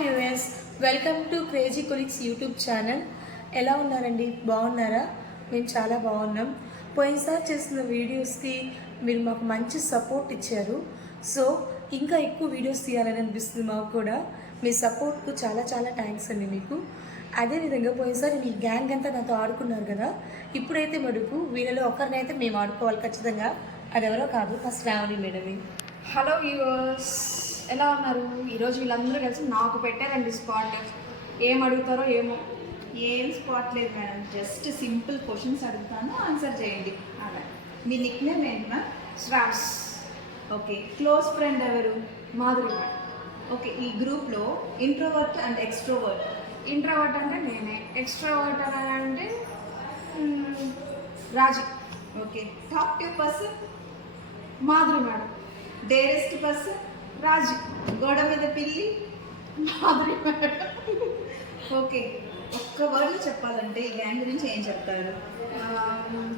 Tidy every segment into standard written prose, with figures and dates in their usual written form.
Viewers, welcome to crazy colleagues YouTube channel. ఎలా ఉన్నారండి? బాగున్నారా? మేము చాలా బాగున్నాం. పోయినసారి చేసిన వీడియోస్కి మీరు మాకు మంచి సపోర్ట్ ఇచ్చారు. సో ఇంకా ఎక్కువ వీడియోస్ తీయాలని అనిపిస్తుంది మాకు కూడా. మీ సపోర్ట్కు చాలా చాలా థ్యాంక్స్ అండి మీకు. అదేవిధంగా పోయినసారి మీ గ్యాంగ్ అంతా నాతో ఆడుకున్నారు కదా, ఇప్పుడైతే మటుకు వీళ్ళలో ఒకరినైతే మేము ఆడుకోవాలి ఖచ్చితంగా. అది ఎవరో కాదు, మా శ్రావణి మేడమే. హలో వ్యూవర్స్, ఎలా ఉన్నారు? ఈరోజు వీళ్ళందరూ కలిసి నాకు పెట్టారండి స్పాట్. ఏం అడుగుతారో ఏమో. ఏం స్పాట్ లేదు మేడం, జస్ట్ సింపుల్ క్వశ్చన్స్ అడుగుతాను, ఆన్సర్ చేయండి. అలా మీ నిక్ నేమ్ ఏంటి ma'am? Shravs. Okay. Close friend ఎవరు? మాధురి. ఓకే. ఈ గ్రూప్లో ఇంట్రోవర్ట్ అండ్ ఎక్స్ట్రోవర్ట్? ఇంట్రోవర్ట్ అంటే నేనే, ఎక్స్ట్రోవర్ట్ అని అంటే Raji. Okay. Talkative person? Madhuri madam. Dearest person? Raji. గోడ మీద పిల్లి? మాధురి మేడం. ఓకే. ఒక్క వర్డ్లో చెప్పాలంటే ఈ గ్యాంగ్ గురించి ఏం చెప్తారు?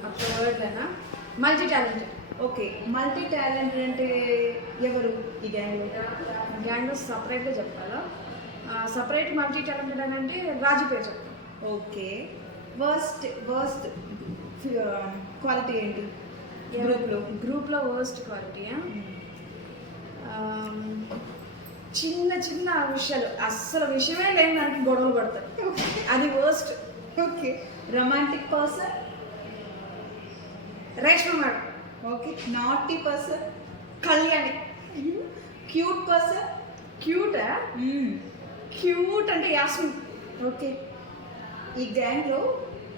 ఒక్క వర్డ్లేనా? Multi talented. Okay. Multi talented అంటే ఎవరు ఈ గ్యాంగ్లో? గ్యాంగ్లో సపరేట్గా చెప్పాలా? సపరేట్ మల్టీ టాలెంటెడ్ అని అంటే రాజీ పేరు చెప్తాను. ఓకే. వర్స్ట్ క్వాలిటీ ఏంటి గ్రూప్లో వర్స్ట్ క్వాలిటీయా? చిన్న చిన్న విషయాలు, అస్సలు విషయమే లేని దానికి గొడవలు పడతాయి, అది worst. Okay. Romantic person? Reshma madam. Okay. Naughty person? Kalyani. Cute person? క్యూటా? క్యూట్ అంటే యాస్మిన్. ఓకే. ఈ గ్యాంగ్లో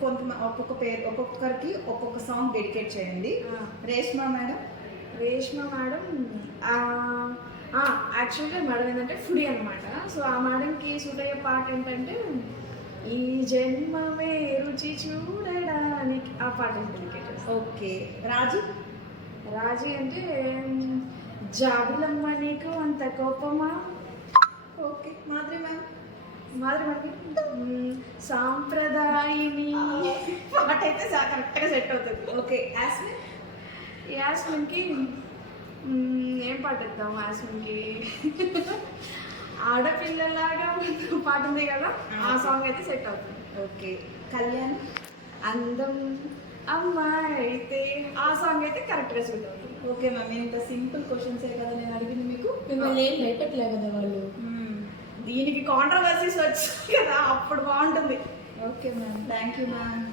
ఒక్కొక్కరికి ఒక్కొక్క సాంగ్ డెడికేట్ చేయండి. రేష్మా మేడం? రేష్మ మేడం యాక్చువల్గా మేడం ఏంటంటే ఫుడీ అనమాట. సో ఆ మేడంకి సూట్ అయ్యే పాట ఏంటంటే ఈ జన్మమే రుచి చూడడానికి, ఆ పాట డెడికేట్ చేస్తాను. ఓకే. రాజీ? రాజీ అంటే జాబిలమ్మ నీకు అంత కోపమా. ఓకే. మాధురి మ్యామ్? మాధురి మనకి సాంప్రదాయిని పాట అయితే కరెక్ట్గా సెట్ అవుతుంది. ఓకే. యాస్మిన్? యాస్మిన్కి ఏం పాట ఇద్దాం? యాస్మిన్కి ఆడపిల్లలాగా పాట ఉంది కదా, ఆ సాంగ్ అయితే సెట్ అవుతుంది. ఓకే. కళ్యాణ్? అందం అమ్మాయి అయితే, ఆ సాంగ్ అయితే కరెక్ట్గా సూట్ అవుతుంది. ఓకే మ్యామ్, ఇంత సింపుల్ క్వశ్చన్సే కదా నేను అడిగింది మీకు. మిమ్మల్ని ఏం భయపెట్టలే కదా వాళ్ళు. దీనికి కాంట్రవర్సీస్ వచ్చాయి కదా, అప్పుడు బాగుంటుంది. Okay ma'am, thank you ma'am.